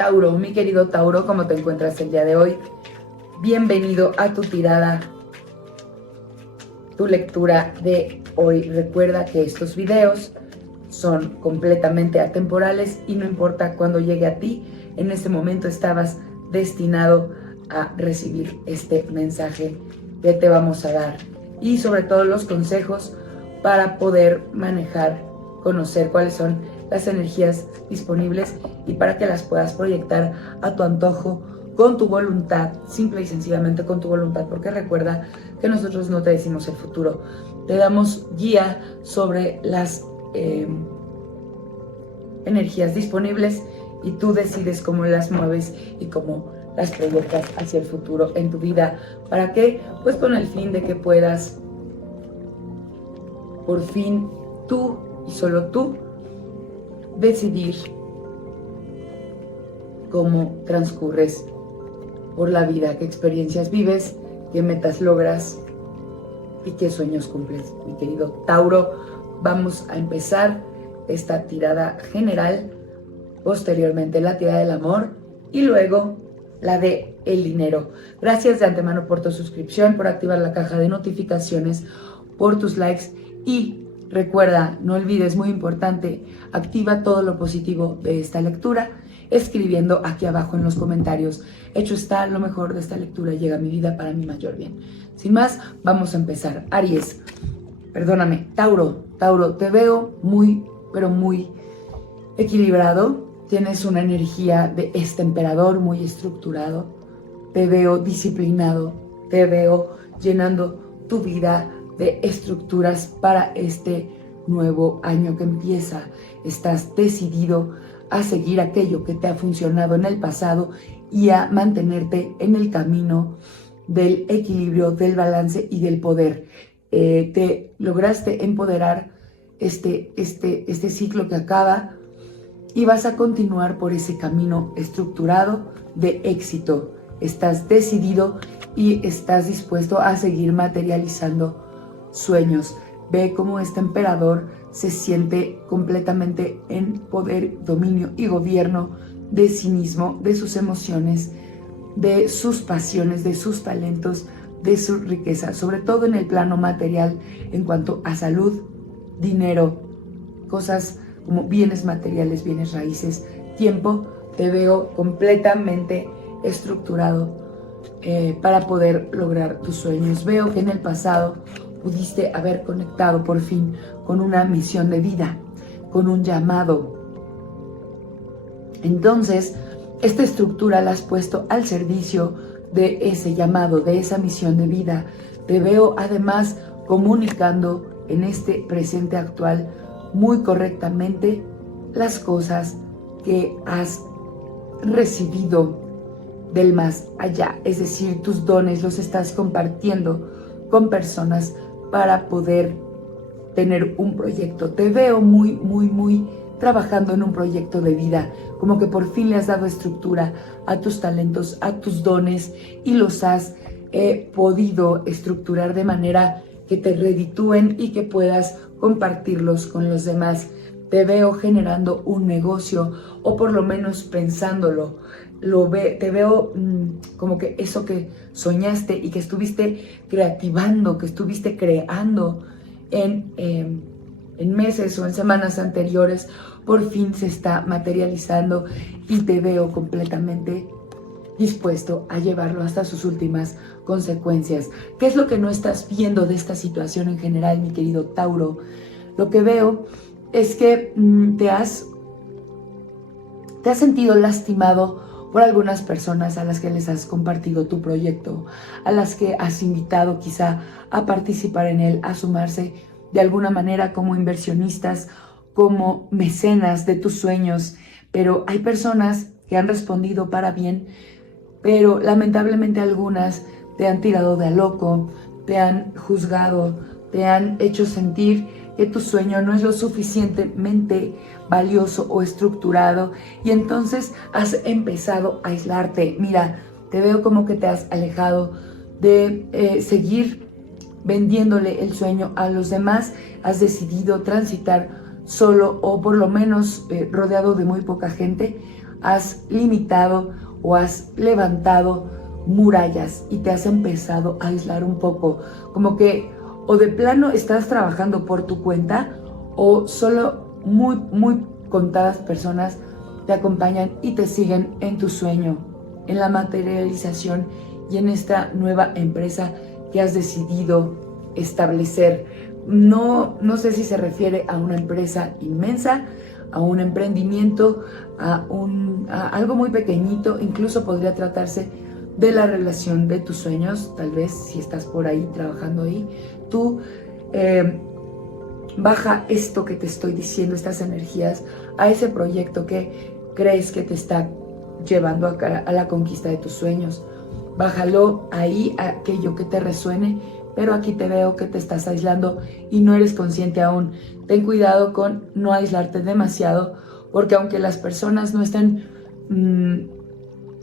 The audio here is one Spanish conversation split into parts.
Tauro, mi querido Tauro, ¿cómo te encuentras el día de hoy? Bienvenido a tu tirada, tu lectura de hoy. Recuerda que estos videos son completamente atemporales y no importa cuándo llegue a ti, en este momento estabas destinado a recibir este mensaje que te vamos a dar y sobre todo los consejos para poder manejar, conocer cuáles son las energías disponibles y para que las puedas proyectar a tu antojo con tu voluntad, simple y sencillamente con tu voluntad, porque recuerda que nosotros no te decimos el futuro, te damos guía sobre las energías disponibles y tú decides cómo las mueves y cómo las proyectas hacia el futuro en tu vida. ¿Para qué? Pues con el fin de que puedas por fin tú y solo tú decidir cómo transcurres por la vida, qué experiencias vives, qué metas logras y qué sueños cumples. Mi querido Tauro, vamos a empezar esta tirada general, posteriormente la tirada del amor y luego la de el dinero. Gracias de antemano por tu suscripción, por activar la caja de notificaciones, por tus likes y recuerda, no olvides, muy importante, activa todo lo positivo de esta lectura escribiendo aquí abajo en los comentarios: hecho está, lo mejor de esta lectura llega a mi vida para mi mayor bien. Sin más, vamos a empezar. Tauro, te veo muy, pero muy equilibrado. Tienes una energía de este emperador muy estructurado. Te veo disciplinado, te veo llenando tu vida de estructuras para este nuevo año que empieza. Estás decidido a seguir aquello que te ha funcionado en el pasado y a mantenerte en el camino del equilibrio, del balance y del poder. Te lograste empoderar este ciclo que acaba y vas a continuar por ese camino estructurado de éxito. Estás decidido y estás dispuesto a seguir materializando sueños. Ve cómo este emperador se siente completamente en poder, dominio y gobierno de sí mismo, de sus emociones, de sus pasiones, de sus talentos, de su riqueza, sobre todo en el plano material, en cuanto a salud, dinero, cosas como bienes materiales, bienes raíces, tiempo. Te veo completamente estructurado para poder lograr tus sueños. Veo que en el pasado pudiste haber conectado por fin con una misión de vida, con un llamado. Entonces, esta estructura la has puesto al servicio de ese llamado, de esa misión de vida. Te veo además comunicando en este presente actual muy correctamente las cosas que has recibido del más allá, es decir, tus dones los estás compartiendo con personas para poder tener un proyecto. Te veo muy trabajando en un proyecto de vida, como que por fin le has dado estructura a tus talentos, a tus dones y los has podido estructurar de manera que te reditúen y que puedas compartirlos con los demás. Te veo generando un negocio o por lo menos pensándolo. Te veo como que eso que soñaste y que estuviste creativando, que estuviste creando en meses o en semanas anteriores, por fin se está materializando y te veo completamente dispuesto a llevarlo hasta sus últimas consecuencias. ¿Qué es lo que no estás viendo de esta situación en general, mi querido Tauro? Lo que veo es que te has sentido lastimado por algunas personas a las que les has compartido tu proyecto, a las que has invitado quizá a participar en él, a sumarse de alguna manera como inversionistas, como mecenas de tus sueños, pero hay personas que han respondido para bien, pero lamentablemente algunas te han tirado de a loco, te han juzgado, te han hecho sentir que tu sueño no es lo suficientemente valioso o estructurado y entonces has empezado a aislarte. Mira, te veo como que te has alejado de seguir vendiéndole el sueño a los demás, has decidido transitar solo o por lo menos rodeado de muy poca gente has limitado o has levantado murallas y te has empezado a aislar un poco, como que o de plano estás trabajando por tu cuenta o solo muy contadas personas te acompañan y te siguen en tu sueño, en la materialización y en esta nueva empresa que has decidido establecer. No sé si se refiere a una empresa inmensa, a un emprendimiento, a algo muy pequeñito, incluso podría tratarse de la relación de tus sueños, tal vez si estás por ahí trabajando ahí, tú baja esto que te estoy diciendo, estas energías, a ese proyecto que crees que te está llevando a la conquista de tus sueños. Bájalo ahí, a aquello que te resuene, pero aquí te veo que te estás aislando y no eres consciente aún. Ten cuidado con no aislarte demasiado, porque aunque las personas no estén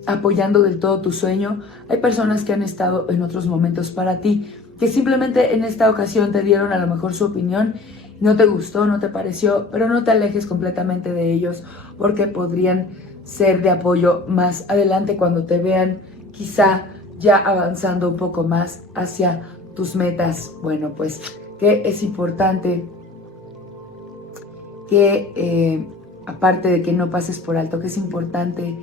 apoyando del todo tu sueño, hay personas que han estado en otros momentos para ti, que simplemente en esta ocasión te dieron a lo mejor su opinión, no te gustó, no te pareció, pero no te alejes completamente de ellos, porque podrían ser de apoyo más adelante cuando te vean quizá ya avanzando un poco más hacia tus metas. Bueno, pues que es importante que aparte de que no pases por alto, que es importante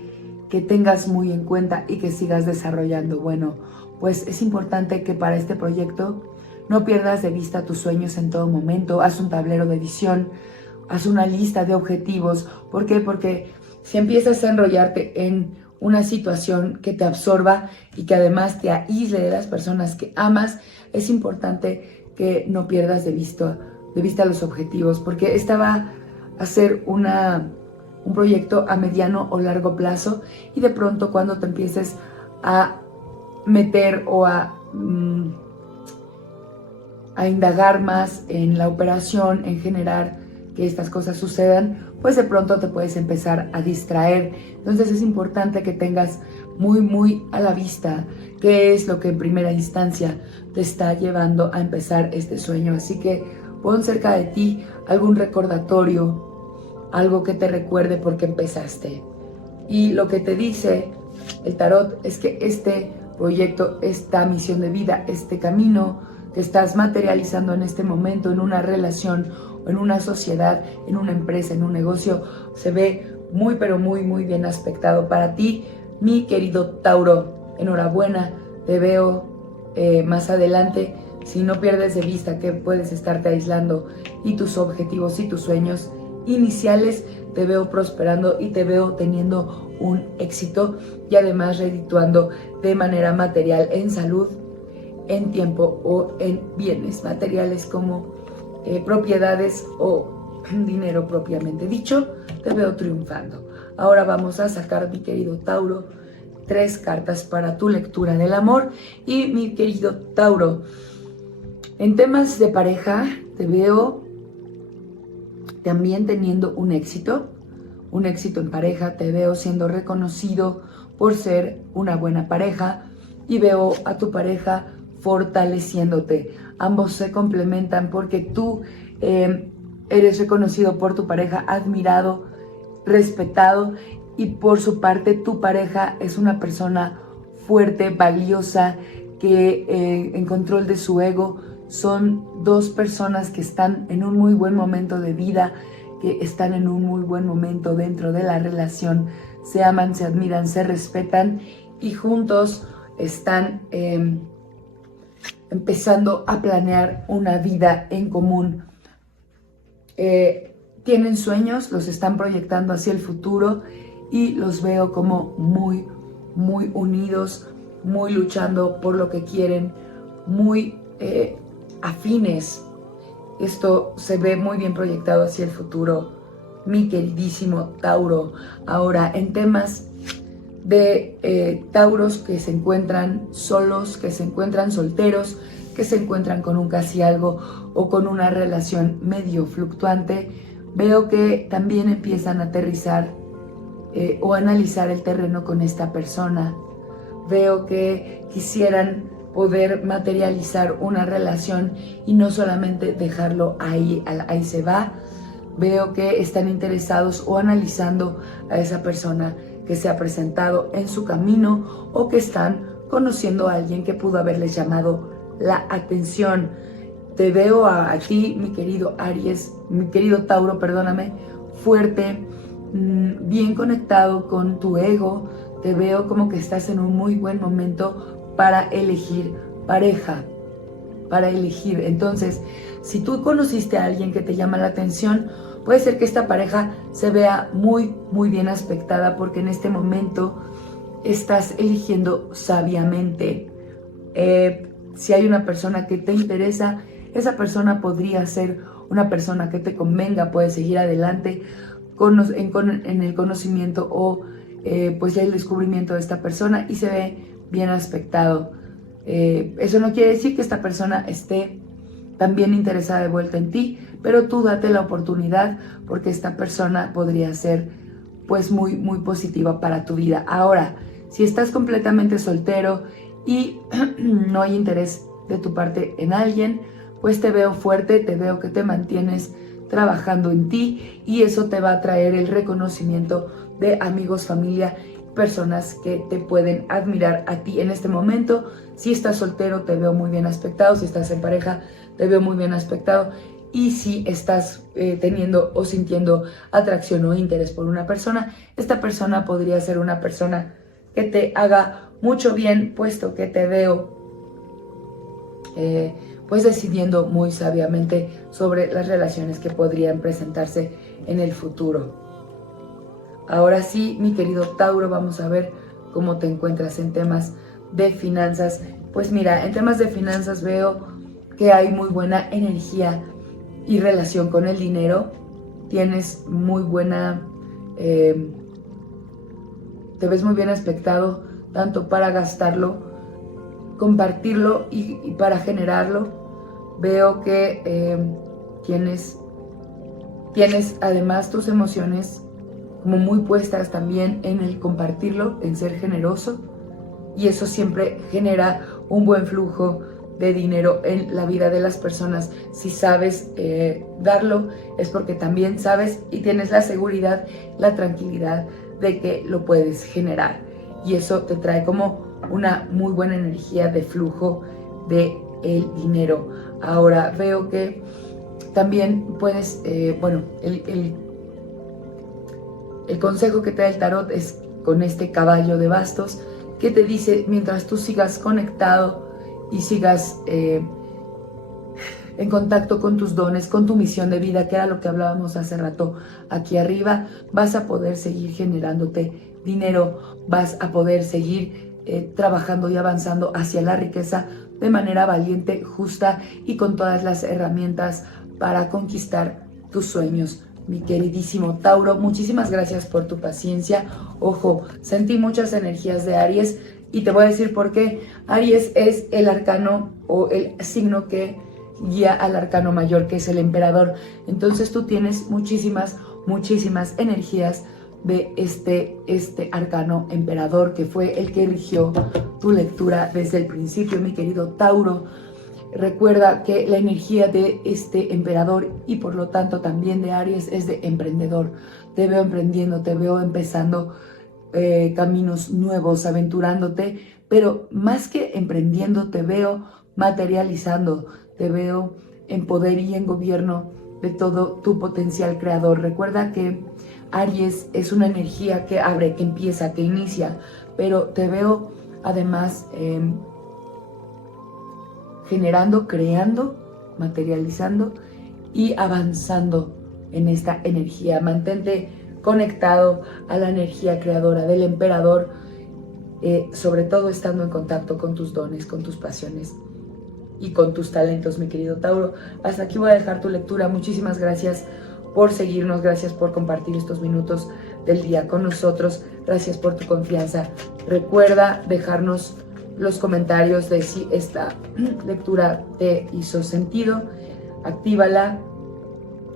que tengas muy en cuenta y que sigas desarrollando. Bueno, pues es importante que para este proyecto no pierdas de vista tus sueños en todo momento. Haz un tablero de visión, haz una lista de objetivos. ¿Por qué? Porque si empiezas a enrollarte en una situación que te absorba y que además te aísle de las personas que amas, es importante que no pierdas de vista los objetivos, porque esta va a ser un proyecto a mediano o largo plazo, y de pronto cuando te empieces a meter o a indagar más en la operación, en generar que estas cosas sucedan, pues de pronto te puedes empezar a distraer. Entonces es importante que tengas muy a la vista qué es lo que en primera instancia te está llevando a empezar este sueño. Así que pon cerca de ti algún recordatorio, algo que te recuerde por qué empezaste. Y lo que te dice el tarot es que este proyecto, esta misión de vida, este camino que estás materializando en este momento, en una relación, en una sociedad, en una empresa, en un negocio, se ve muy pero muy bien aspectado para ti, mi querido Tauro. Enhorabuena, te veo más adelante. Si no pierdes de vista que puedes estarte aislando y tus objetivos y tus sueños iniciales, te veo prosperando y te veo teniendo un éxito y además redituando de manera material en salud, en tiempo o en bienes materiales como propiedades o dinero propiamente dicho. Te veo triunfando. Ahora vamos a sacar, mi querido Tauro, 3 cartas para tu lectura del amor. Y mi querido Tauro, en temas de pareja te veo también teniendo un éxito en pareja. Te veo siendo reconocido por ser una buena pareja y veo a tu pareja fortaleciéndote. Ambos se complementan porque tú eres reconocido por tu pareja, admirado, respetado, y por su parte tu pareja es una persona fuerte, valiosa, que en control de su ego. Son 2 personas que están en un muy buen momento de vida, que están en un muy buen momento dentro de la relación. Se aman, se admiran, se respetan y juntos están empezando a planear una vida en común. Tienen sueños, los están proyectando hacia el futuro y los veo como muy unidos, muy luchando por lo que quieren, muy afines. Esto se ve muy bien proyectado hacia el futuro, mi queridísimo Tauro. Ahora, en temas de Tauros que se encuentran solos, que se encuentran solteros, que se encuentran con un casi algo o con una relación medio fluctuante, veo que también empiezan a aterrizar o analizar el terreno con esta persona. Veo que quisieran poder materializar una relación y no solamente dejarlo ahí se va. Veo que están interesados o analizando a esa persona que se ha presentado en su camino o que están conociendo a alguien que pudo haberles llamado la atención. Te veo a ti, mi querido Aries, mi querido Tauro, perdóname, fuerte, bien conectado con tu ego. Te veo como que estás en un muy buen momento para elegir pareja, para elegir. Entonces, si tú conociste a alguien que te llama la atención, puede ser que esta pareja se vea muy, muy bien aspectada porque en este momento estás eligiendo sabiamente. Si hay una persona que te interesa, esa persona podría ser una persona que te convenga, puedes seguir adelante en el conocimiento o pues ya el descubrimiento de esta persona y se ve bien aspectado. Eso no quiere decir que esta persona esté también interesada de vuelta en ti, pero tú date la oportunidad porque esta persona podría ser pues muy, muy positiva para tu vida. Ahora, si estás completamente soltero y no hay interés de tu parte en alguien, pues te veo fuerte, te veo que te mantienes trabajando en ti y eso te va a traer el reconocimiento de amigos, familia, personas que te pueden admirar a ti en este momento. Si estás soltero, te veo muy bien aspectado. Si estás en pareja, te veo muy bien aspectado. Y si estás teniendo o sintiendo atracción o interés por una persona, esta persona podría ser una persona que te haga mucho bien, puesto que te veo pues decidiendo muy sabiamente sobre las relaciones que podrían presentarse en el futuro. Ahora sí, mi querido Tauro, vamos a ver cómo te encuentras en temas de finanzas. Pues mira, en temas de finanzas veo que hay muy buena energía y relación con el dinero. Tienes muy buena, te ves muy bien aspectado, tanto para gastarlo, compartirlo y para generarlo. Veo que tienes además tus emociones como muy puestas también en el compartirlo, en ser generoso, y eso siempre genera un buen flujo de dinero en la vida de las personas. Si sabes darlo, es porque también sabes y tienes la seguridad, la tranquilidad de que lo puedes generar, y eso te trae como una muy buena energía de flujo de el dinero. Ahora veo que también puedes, el consejo que te da el tarot es con este caballo de bastos que te dice, mientras tú sigas conectado y sigas en contacto con tus dones, con tu misión de vida, que era lo que hablábamos hace rato aquí arriba, vas a poder seguir generándote dinero, vas a poder seguir trabajando y avanzando hacia la riqueza de manera valiente, justa y con todas las herramientas para conquistar tus sueños. Mi queridísimo Tauro, muchísimas gracias por tu paciencia. Ojo, sentí muchas energías de Aries y te voy a decir por qué. Aries es el arcano o el signo que guía al arcano mayor, que es el emperador. Entonces tú tienes muchísimas energías de este arcano emperador, que fue el que eligió tu lectura desde el principio, mi querido Tauro. Recuerda que la energía de este emperador y por lo tanto también de Aries es de emprendedor. Te veo emprendiendo, te veo empezando caminos nuevos, aventurándote, pero más que emprendiendo, te veo materializando, te veo en poder y en gobierno de todo tu potencial creador. Recuerda que Aries es una energía que abre, que empieza, que inicia, pero te veo además generando, creando, materializando y avanzando en esta energía. Mantente conectado a la energía creadora del emperador, sobre todo estando en contacto con tus dones, con tus pasiones y con tus talentos, mi querido Tauro. Hasta aquí voy a dejar tu lectura. Muchísimas gracias por seguirnos, gracias por compartir estos minutos del día con nosotros, gracias por tu confianza. Recuerda dejarnos los comentarios de si esta lectura te hizo sentido. Actívala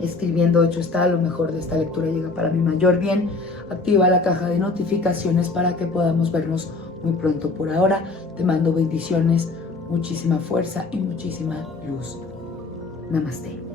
escribiendo "hecho está, lo mejor de esta lectura llega para mi mayor bien". Activa la caja de notificaciones para que podamos vernos muy pronto. Por ahora te mando bendiciones, muchísima fuerza y muchísima luz. Namaste.